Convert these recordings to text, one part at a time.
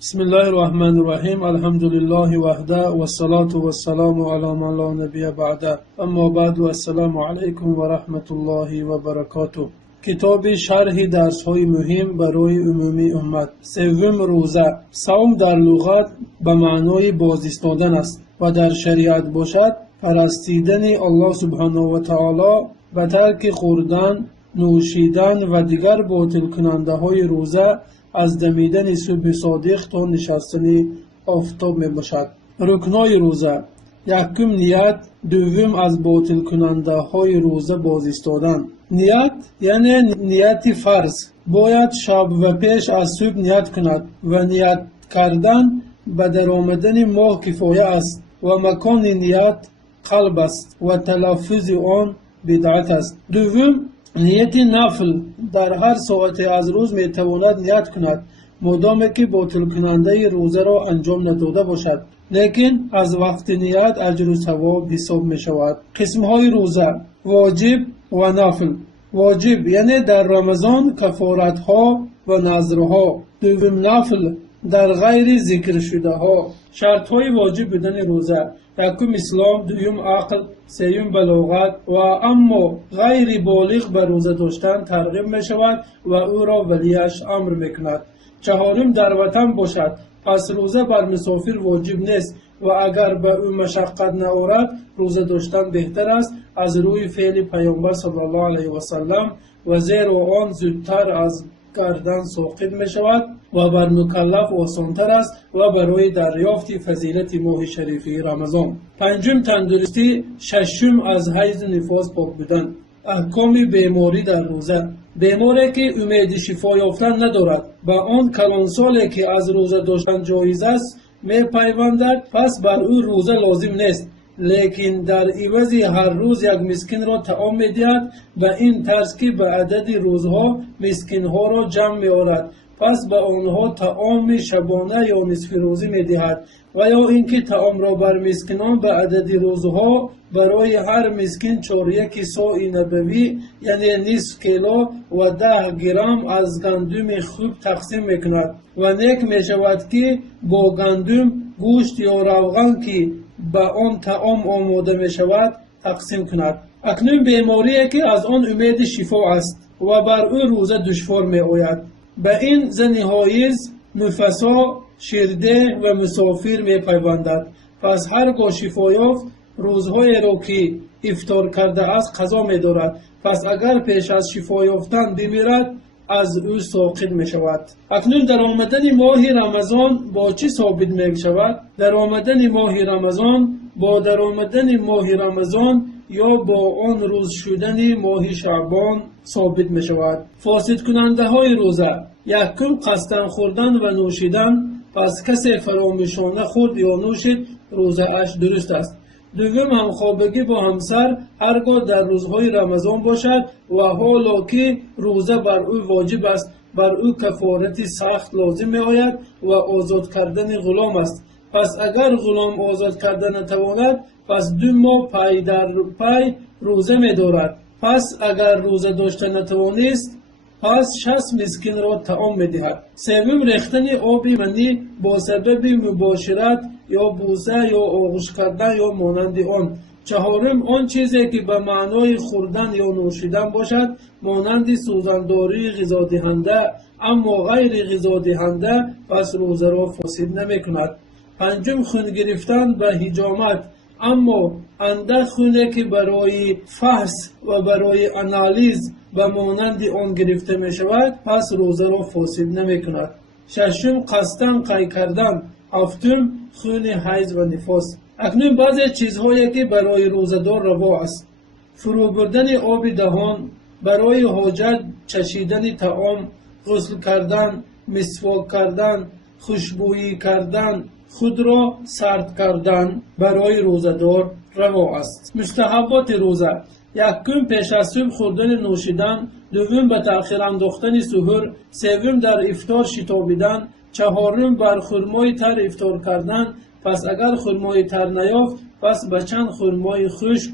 بسم الله الرحمن الرحیم. الحمد لله وحده و الصلاة و السلام علی من لا نبی بعده. اما بعد و السلام علیکم و رحمت الله و برکاته. کتاب شرح درس های مهم برای عمومی امت. سوم روزه. صوم در لغت به معنای بازایستادن است و در شریعت باشد پرستیدن الله سبحانه و تعالی و ترک خوردن، نوشیدن و دیگر باطل کننده های روزه از دمیدن صبح صادق تا نشستن آفتاب می باشد. رکنای روزه: یکم نیت، دوم از باطل کننده های روزه باز ایستادن. نیت یعنی نیت فرض باید شب و پیش از صبح نیت کند و نیت کردن به در آمدن ماه کفایه است و مکان نیت قلب است و تلفظ آن بدعت است. دوم نیت نفل در هر ساعت از روز می تواند نیت کند مادامی که باطل کننده روزه را انجام نداده باشد، لیکن از وقت نیت اجر و ثواب حساب می شود. قسم های روزه: واجب و نفل. واجب یعنی در رمضان کفارت ها و نذرها. دوم نفل در غیر ذکر شده ها. شرط های واجب بودن روزه: یکم اسلام، دوم عقل، سوم بلاغت و اما غیر بالغ به روزه داشتن ترغیب می شود و او را ولیش امر می کند. چهارم در وطن باشد، پس روزه بر مسافر واجب نیست و اگر به او مشقت نآورد روزه داشتن بهتر است از روی فعل پیامبر صلی الله علیه و سلم و زیرا آن زودتر از گردن ساقط می شود و بر مکلف آسانتر است و برای دریافت فضیلت ماه شریفی رمضان. پنجم تندرستی. ششم از حیض و نفاس پاک بودن. احکام بیماری در روزه: بیماری که امید شفا یافتن ندارد به آن کلان سالی که از روزه داشتن جایز است می پیوندد، پس بر او روزه لازم نیست، لیکن در عوض هر روز یک مسکین را طعام می دهد و این طرز که به عدد روزها مسکین ها را جمع می آورد، پس به آنها طعام شبانه یا نصف روزی می دهد و یا اینکه طعام را بر مسکینان به عدد روزها برای هر مسکین 4 صاع نبوی یعنی نصف کیلو و 10 گرم از گندم خوب تقسیم می کند و نیک می شود که با گندم، گوشت یا روغن که به آن طعام آماده می شود تقسیم کند. اکنون بیماری که از آن امید شفا است و بر او روزه دشوار می آید، به این زن حایض، نفسا، شرده و مسافر می پیوندد، پس هرگاه شفا یافت روزهای را که افطار کرده است قضا می دارد، پس اگر پیش از شفا یافتن بمیرد از او ساقط می شود. اکنون در آمدن ماه رمضان با چی ثابت می شود؟ در آمدن ماه رمضان با در آمدن ماه رمضان یا با آن روز شدن ماه شعبان ثابت می شود. فاسد کننده های روزه: یکم قصدن خوردن و نوشیدن، پس کسی فراموشانه خورد یا نوشید روزه اش درست است. دوم همخوابگی با همسر هرگاه در روزهای رمضان باشد و حالا که روزه بر او واجب است بر او کفارت سخت لازم می آید و آزاد کردن غلام است، پس اگر غلام آزاد کردن نتواند پس 2 ماه پی در پی روزه می دارد، پس اگر روزه داشته نتوانست پس 60 مسکین را طعام می دهد. سوم ریختن آب منی با سبب مباشرت یا بوسه یا آغوش کردن یا مانند آن. چهارم آن چیزی که به معنای خوردن یا نوشیدن باشد مانند سوزنداری غذا دهنده اما غیر غذا دهنده، پس روزه را فاسد نمی کند. پنجم خون گرفتن به حجامت، اما اندک خونه که برای فحص و برای انالیز به مانند آن گرفته می شود پس روزه را فاسد نمی کند. ششم قصدن قی کردن. هفتم خون حیض و نفاس. اکنون بعضی چیزهایی که برای روزه‌دار روا است: فرو بردن آب دهان، برای حاجت چشیدن طعام، غسل کردن، مسواک کردن، خوشبویی کردن، خود را سرد کردن برای روزه‌دار روا است. مستحبات روزه: یکم پیش از صبح خوردن نوشیدن، دوم به تأخیر انداختن سحور، سوم در افطار شتابیدن، چهارم بر خرمای تر افطار کردن، پس اگر خرمای تر نیافت پس به چند خرمای خشک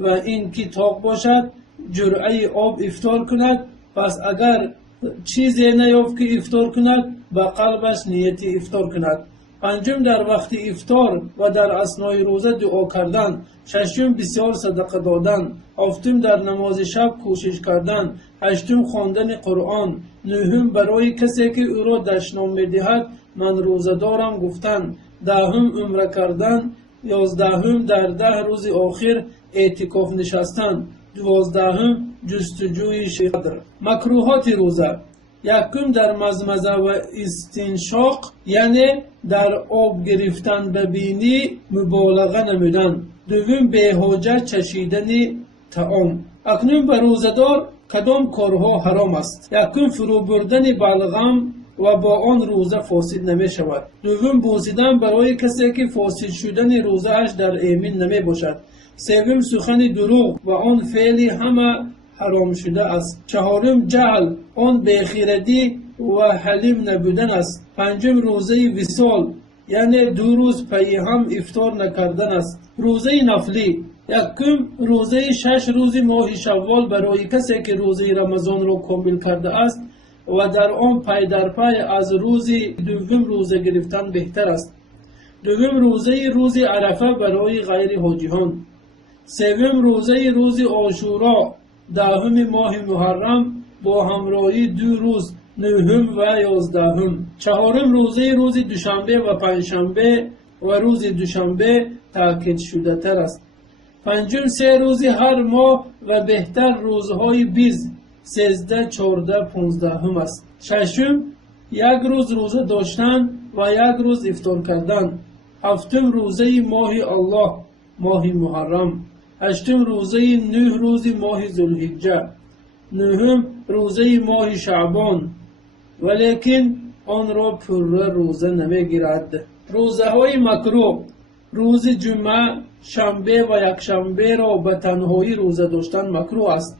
و این که تاق باشد جرعه آب افطار کند، پس اگر چیزی نیافت که افطار کند به قلبش نیت افطار کند. پنجم در وقت افطار و در اثنای روزه دعا کردن. ششم بسیار صدقه دادن. هفتم در نماز شب کوشش کردن. هشتم خواندن قرآن. نهم برای کسی که او را دشنام می‌دهد من روزه دارم گفتن. دهم عمره کردن. یازدهم در 10 روز آخر اعتکاف نشستن. دوازدهم جستجوی شدر. مکروهات روزه: یکم در مزمزه و استنشاق یعنی در آب گرفتن به بینی مبالغه نمودن. دوم بی‌حجت چشیدن طعام. اکنون به روزه‌دار کدام کارها حرام است؟ یکم فرو بردن بلغم و با آن روزه فاسد نمی شود. دوم بوسیدن برای کسی که فاسد شدن روزه اش در ایمن نمی باشد. سوم سخن دروغ و آن فعلی همه حرام شده است. چهارم جهل، آن بی‌خردی و حلیم نبودن است. پنجم روزه وصال یعنی 2 روز پی هم افطار نکردن است. روزه نفلی: یکم روزه 6 روز ماه شوال برای کسی که روزه رمضان را کامل کرده است و در آن پی در پی از روز دوم روزه گرفتن بهتر است. دوم روز عرفه برای غیر حاجیان. سوم روز عاشورا 10 ماه محرم با همراهی 2 روز 9 و 11. چهارم روز دوشنبه و پنجشنبه و روز دوشنبه تاکید شده تر است. پنجم 3 روز هر ماه و بهتر روزهای 20 13 14 15 است. ششم 1 روز روزه داشتن و 1 روز افطار کردن. هفتم روزه ماه الله ماه محرم. هشتم روزه 9 روز ماه ذوالحجه. نهم روزه ماه شعبان ولیکن آن را پر روزه نمیگیرد. روزه های مکروه: روز جمعه، شنبه و یکشنبه را به تنهایی روزه داشتن مکروه است.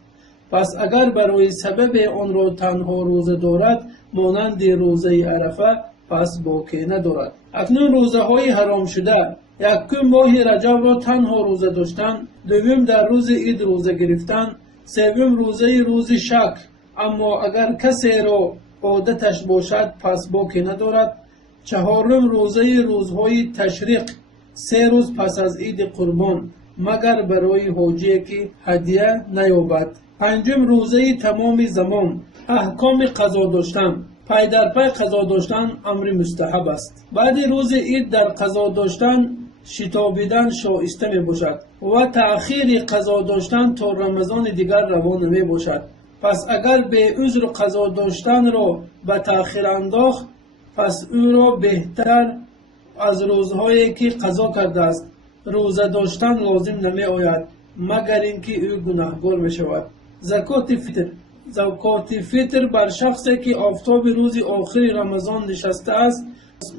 پس اگر برای سبب آن را تنها روزه دارد مانند روزه عرفه پس باکی ندارد. اکنون روزه های حرام شده: یکم ماه رجب را تنها روزه داشتن. دوم در روز عید روزه گرفتن. سوم روز شک اما اگر کسی را عادتش باشد پس باکی ندارد. چهارم روزهای تشریق 3 روز پس از عید قربان مگر برای حاجی که هدیه نیابد. پنجم روزه تمام زمان. احکام قضا داشتن: پی در پی قضا داشتن امر مستحب است. بعد روز عید در قضا داشتن شتابیدن شایسته می باشد و تأخیر قضا داشتن تا رمضان دیگر روا نمی باشد. پس اگر به عذر قضا داشتن را به تأخیر انداخت پس او را بهتر از روزهایی که قضا کرده است روزه داشتن لازم نمی آید مگر اینکه او گناهگار می شود. زکات فطر بر شخصی که آفتاب روز آخر رمضان نشسته است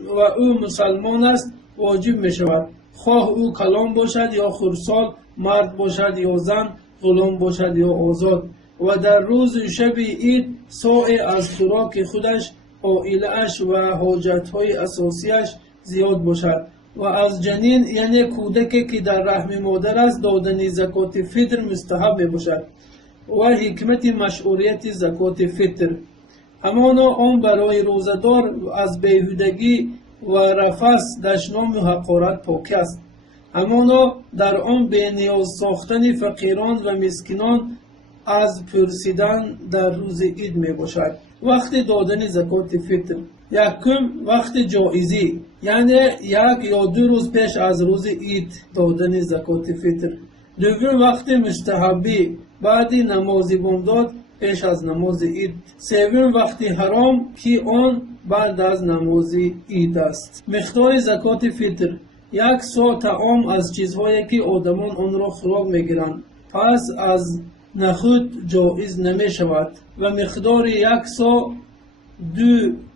و او مسلمان است واجب می شود، خواه او کلام باشد یا خرسال، مرد باشد یا زن، غلام باشد یا آزاد. و در روز شب عید ساعی از خوراک خودش، عائله‌اش و حاجت‌های اساسیش زیاد باشد. و از جنین یعنی کودکی که در رحم مادر است دادن زکات فطر مستحب می باشد. و حکمت مشروعیت زکات فطر همانا آن برای روزدار از بیهودگی و رفث، دشنام و حقارت پاکی است. همانا در آن به نیاز ساختن فقیران و مسکینان از پرسیدن در روز عید می باشد. وقت دادن زکات فطر: یکم وقت جایزی یعنی 1 یا 2 روز پیش از روز عید دادن زکات فطر. دوم وقت مستحبی بعد نماز بامداد پیش از نماز عید. سوم وقت حرام که آن بعد از نماز عید است. مقدار زکات فطر: 1 سا طعام از چیزهایی که آدمان آن را خوراک میگیرند پس از نخود جایز نمی شود و مقدار 1 سا 2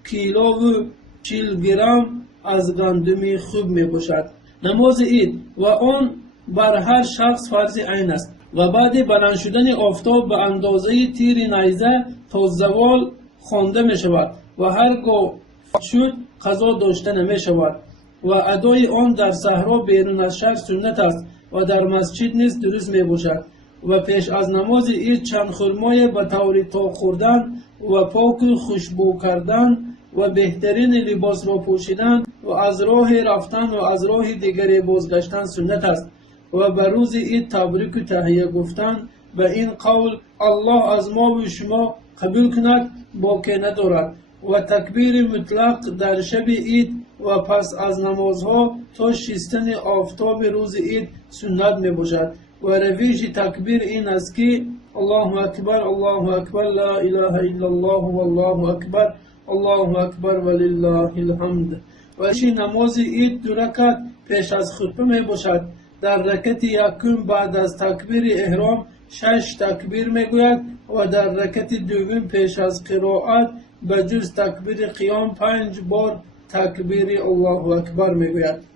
کیلو و 40 گرم از گندم خوب می باشد. نماز عید و آن بر هر شخص فرض عین است و بعد بلند شدن آفتاب به اندازه تیر نیزه تا زوال خوانده می شود و هرگاه شد قضا داشته نمی شود و ادای آن در صحرا بیرون از شهر سنت است و در مسجد نیز درست می باشد. و پیش از نماز عید چند خرمای به طور تا خوردن و پاک خوشبو کردن و بهترین لباس را پوشیدن و از راه رفتن و از راه دیگری بازگشتن سنت است. و به روز عید تبریک و تحیه گفتن به این قول الله از ما و شما قبول کند باقی ندارد. و تکبیر مطلق در شب عید و پس از نمازها تا شستن آفتاب روز عید سنت می باشد. و رویش تکبیر این است که الله اکبر الله اکبر لا اله الا الله والله اکبر الله اکبر ولله الحمد. و نماز عید 2 رکعت پیش از خطبه می باشد. در رکعت یکم بعد از تکبیر احرام 6 تکبیر می گوید و در رکعت دوم پیش از قرائت به جز تکبیر قیام 5 بار تکبیر الله اکبر می گوید.